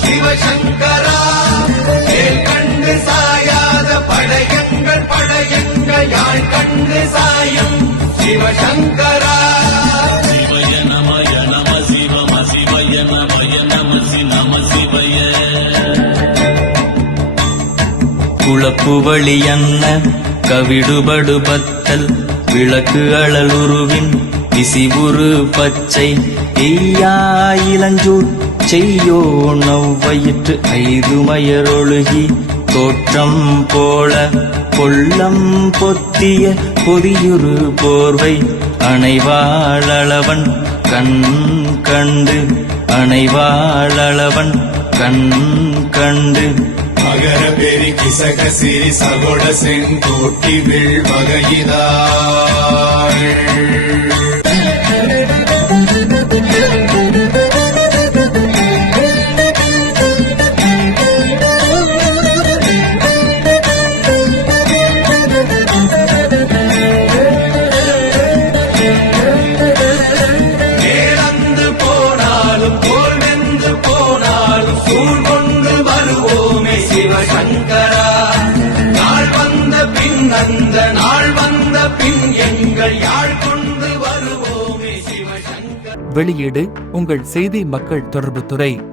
சிவசங்கரா கண்டு சாயாத படையங்கள் படையங்கள் யாழ் கண்டு சாயும் சிவசங்கரா சிவய நமய நம சிவம சிவய நமய நமசி நம சிவய குளப்புவழி அன்ன கவிடுபடு பத்தல் விளக்கு அழலுருவின் விசிவுரு பச்சை எய்யா இளஞ்சூர் செய்யோ நவ்வயிற்று ஐதுமயரொழுகி தோற்றம் போல கொள்ளம் பொத்திய பொதியுரு போர்வை அணைவாளவன் கண் கண்டு அணைவாளவன் கண் கண்டு மகர பெரி கிசக சிறி சகோட செங்கோட்டி வகையிதாள் சிவசங்கரா நாள் வந்த பின் அந்த நாள் வந்த பின் எங்கள் யாழ் கொண்டு வருவோமே சிவசங்கரா. வெளியீடு உங்கள் செய்தி மக்கள் தொடர்புத்துறை.